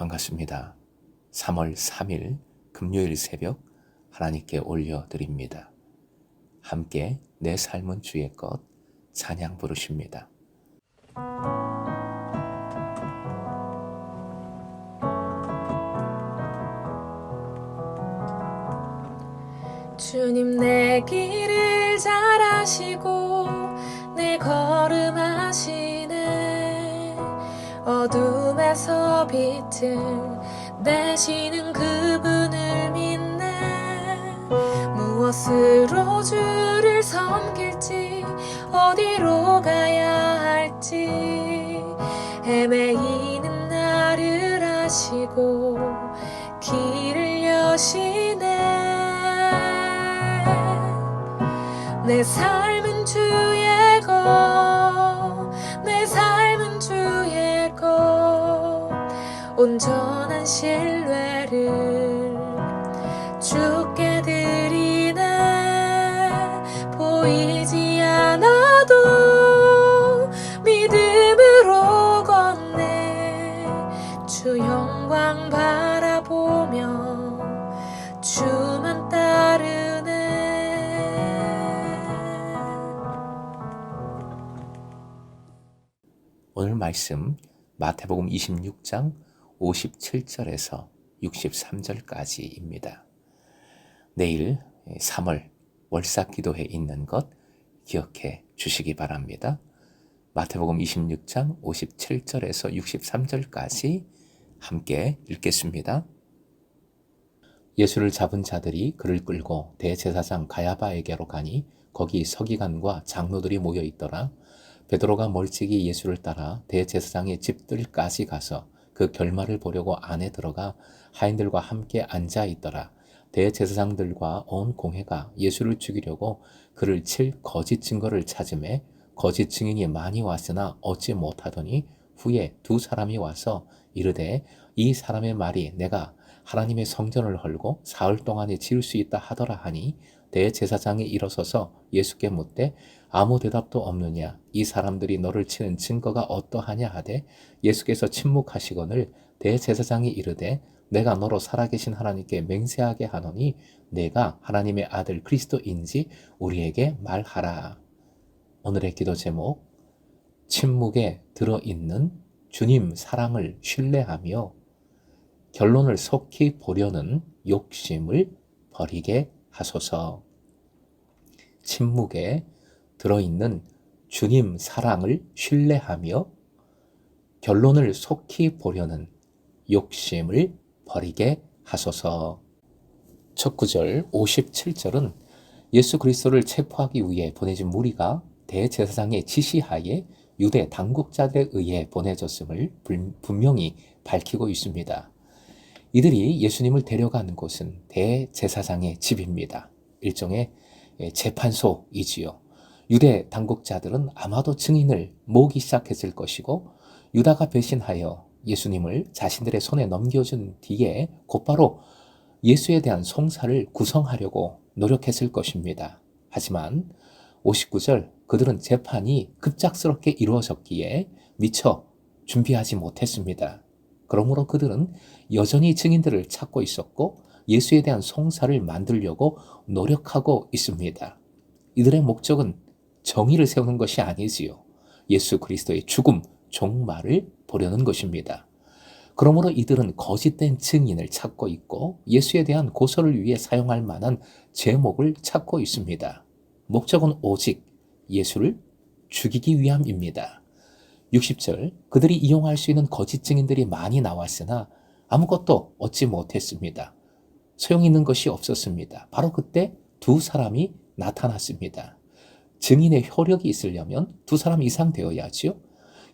반갑습니다. 3월 3일 금요일 새벽 하나님께 올려드립니다. 함께 내 삶은 주의 것 찬양 부르십니다. 주님 내 길을 잘 아시고 내 걸음 아시네. 어둠에서 빛을 내시는 그분을 믿네. 무엇으로 주를 섬길지 어디로 가야 할지 헤매이는 나를 아시고 길을 여시네. 내 삶은 주의 것, 내 삶은 주의 것, 온전한 신뢰를 주께 드리네. 보이지 않아도 믿음으로 걷네. 주 영광 바라보며 주만 따르네. 오늘 말씀 마태복음 26장 57절에서 63절까지입니다. 내일 3월 월삭기도회 있는 것 기억해 주시기 바랍니다. 마태복음 26장 57절에서 63절까지 함께 읽겠습니다. 예수를 잡은 자들이 그를 끌고 대제사장 가야바에게로 가니 거기 서기관과 장로들이 모여 있더라. 베드로가 멀찍이 예수를 따라 대제사장의 집들까지 가서 그 결말을 보려고 안에 들어가 하인들과 함께 앉아 있더라. 대제사장들과 온 공회가 예수를 죽이려고 그를 칠 거짓 증거를 찾음에 거짓 증인이 많이 왔으나 얻지 못하더니 후에 두 사람이 와서 이르되 이 사람의 말이 내가 하나님의 성전을 헐고 사흘 동안에 지을 수 있다 하더라 하니 대제사장이 일어서서 예수께 묻되 아무 대답도 없느냐. 이 사람들이 너를 치는 증거가 어떠하냐 하되 예수께서 침묵하시거늘 대제사장이 이르되 내가 너로 살아계신 하나님께 맹세하게 하노니 내가 하나님의 아들 그리스도인지 우리에게 말하라. 오늘의 기도 제목, 침묵에 들어있는 주님 사랑을 신뢰하며 결론을 속히 보려는 욕심을 버리게 하소서. 침묵에 들어있는 주님 사랑을 신뢰하며 결론을 속히 보려는 욕심을 버리게 하소서. 첫 구절 57절은 예수 그리스도를 체포하기 위해 보내진 무리가 대제사장의 지시하에 유대 당국자들에 의해 보내졌음을 분명히 밝히고 있습니다. 이들이 예수님을 데려가는 곳은 대제사장의 집입니다. 일종의 재판소이지요. 유대 당국자들은 아마도 증인을 모으기 시작했을 것이고 유다가 배신하여 예수님을 자신들의 손에 넘겨준 뒤에 곧바로 예수에 대한 송사를 구성하려고 노력했을 것입니다. 하지만 59절 그들은 재판이 급작스럽게 이루어졌기에 미처 준비하지 못했습니다. 그러므로 그들은 여전히 증인들을 찾고 있었고 예수에 대한 송사를 만들려고 노력하고 있습니다. 이들의 목적은 정의를 세우는 것이 아니지요. 예수 그리스도의 죽음, 종말을 보려는 것입니다. 그러므로 이들은 거짓된 증인을 찾고 있고 예수에 대한 고소를 위해 사용할 만한 제목을 찾고 있습니다. 목적은 오직 예수를 죽이기 위함입니다. 60절 그들이 이용할 수 있는 거짓 증인들이 많이 나왔으나 아무것도 얻지 못했습니다. 소용있는 것이 없었습니다. 바로 그때 두 사람이 나타났습니다. 증인의 효력이 있으려면 두 사람 이상 되어야지요.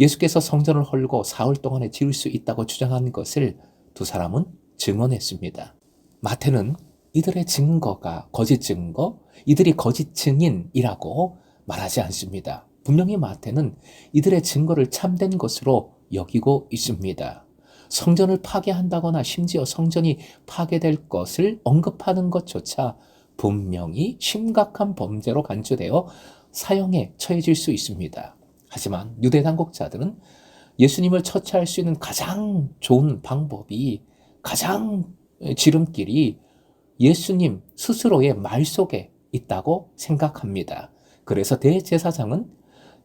예수께서 성전을 헐고 사흘 동안에 지을 수 있다고 주장한 것을 두 사람은 증언했습니다. 마태는 이들의 증거가 거짓 증거, 이들이 거짓 증인이라고 말하지 않습니다. 분명히 마태는 이들의 증거를 참된 것으로 여기고 있습니다. 성전을 파괴한다거나 심지어 성전이 파괴될 것을 언급하는 것조차 분명히 심각한 범죄로 간주되어 사형에 처해질 수 있습니다. 하지만 유대 당국자들은 예수님을 처치할 수 있는 가장 좋은 방법이, 가장 지름길이 예수님 스스로의 말 속에 있다고 생각합니다. 그래서 대제사장은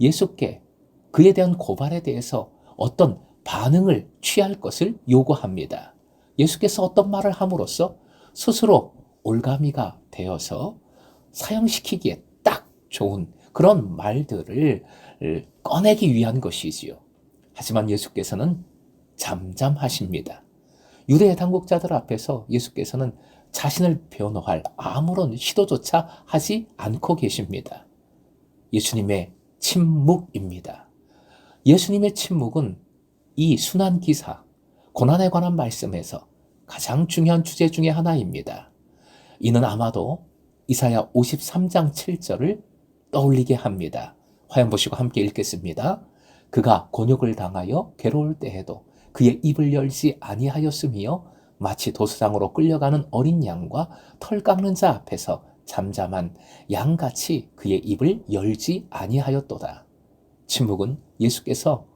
예수께 그에 대한 고발에 대해서 어떤 반응을 취할 것을 요구합니다. 예수께서 어떤 말을 함으로써 스스로 올가미가 되어서 사형시키기에 딱 좋은 그런 말들을 꺼내기 위한 것이지요. 하지만 예수께서는 잠잠하십니다. 유대의 당국자들 앞에서 예수께서는 자신을 변호할 아무런 시도조차 하지 않고 계십니다. 예수님의 침묵입니다. 예수님의 침묵은 이 순환기사, 고난에 관한 말씀에서 가장 중요한 주제 중에 하나입니다. 이는 아마도 이사야 53장 7절을 떠올리게 합니다. 화면 보시고 함께 읽겠습니다. 그가 곤욕을 당하여 괴로울 때에도 그의 입을 열지 아니하였으며 마치 도수장으로 끌려가는 어린 양과 털 깎는 자 앞에서 잠잠한 양같이 그의 입을 열지 아니하였도다. 침묵은 예수께서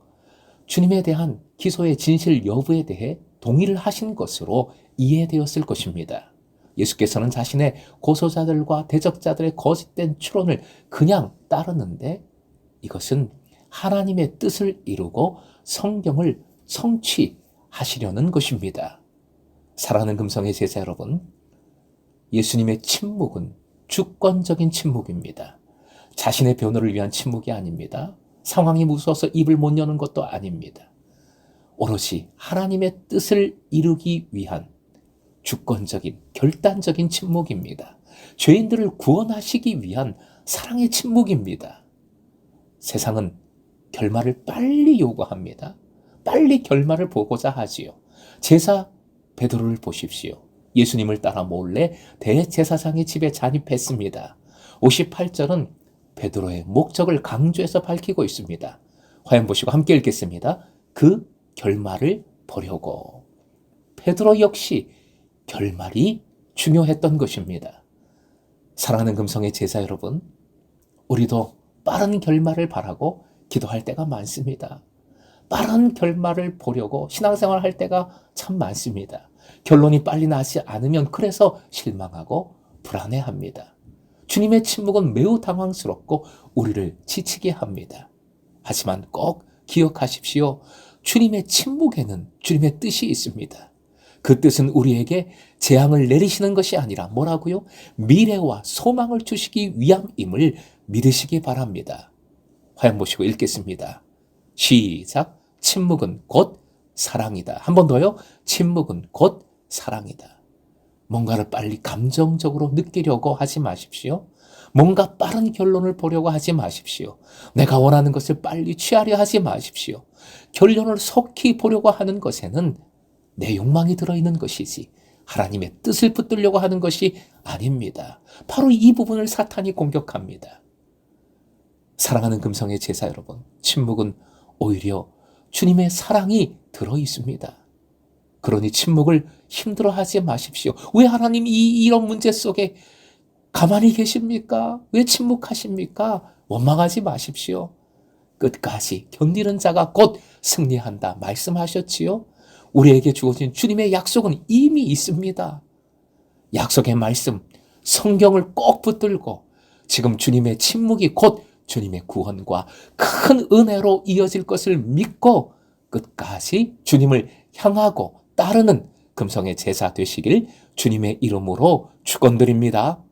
주님에 대한 기소의 진실 여부에 대해 동의를 하신 것으로 이해되었을 것입니다. 예수께서는 자신의 고소자들과 대적자들의 거짓된 추론을 그냥 따르는데 이것은 하나님의 뜻을 이루고 성경을 성취하시려는 것입니다. 사랑하는 금성의 제자 여러분, 예수님의 침묵은 주권적인 침묵입니다. 자신의 변호를 위한 침묵이 아닙니다. 상황이 무서워서 입을 못 여는 것도 아닙니다. 오롯이 하나님의 뜻을 이루기 위한 주권적인, 결단적인 침묵입니다. 죄인들을 구원하시기 위한 사랑의 침묵입니다. 세상은 결말을 빨리 요구합니다. 빨리 결말을 보고자 하지요. 제사 베드로를 보십시오. 예수님을 따라 몰래 대제사장의 집에 잔입했습니다. 58절은 베드로의 목적을 강조해서 밝히고 있습니다. 화면 보시고 함께 읽겠습니다. 그 결말을 보려고. 베드로 역시 결말이 중요했던 것입니다. 사랑하는 금성의 제자 여러분, 우리도 빠른 결말을 바라고 기도할 때가 많습니다. 빠른 결말을 보려고 신앙생활 할 때가 참 많습니다. 결론이 빨리 나지 않으면 그래서 실망하고 불안해합니다. 주님의 침묵은 매우 당황스럽고 우리를 지치게 합니다. 하지만 꼭 기억하십시오. 주님의 침묵에는 주님의 뜻이 있습니다. 그 뜻은 우리에게 재앙을 내리시는 것이 아니라 뭐라고요? 미래와 소망을 주시기 위함임을 믿으시기 바랍니다. 화면 보시고 읽겠습니다. 시작. 침묵은 곧 사랑이다. 한 번 더요. 침묵은 곧 사랑이다. 뭔가를 빨리 감정적으로 느끼려고 하지 마십시오. 뭔가 빠른 결론을 보려고 하지 마십시오. 내가 원하는 것을 빨리 취하려 하지 마십시오. 결론을 속히 보려고 하는 것에는 내 욕망이 들어있는 것이지 하나님의 뜻을 붙들려고 하는 것이 아닙니다. 바로 이 부분을 사탄이 공격합니다. 사랑하는 금성의 제자 여러분, 침묵은 오히려 주님의 사랑이 들어있습니다. 그러니 침묵을 힘들어하지 마십시오. 왜 하나님 이런 문제 속에 가만히 계십니까? 왜 침묵하십니까? 원망하지 마십시오. 끝까지 견디는 자가 곧 승리한다 말씀하셨지요. 우리에게 주어진 주님의 약속은 이미 있습니다. 약속의 말씀, 성경을 꼭 붙들고 지금 주님의 침묵이 곧 주님의 구원과 큰 은혜로 이어질 것을 믿고 끝까지 주님을 향하고 따르는 금성의 제자 되시길 주님의 이름으로 축원드립니다.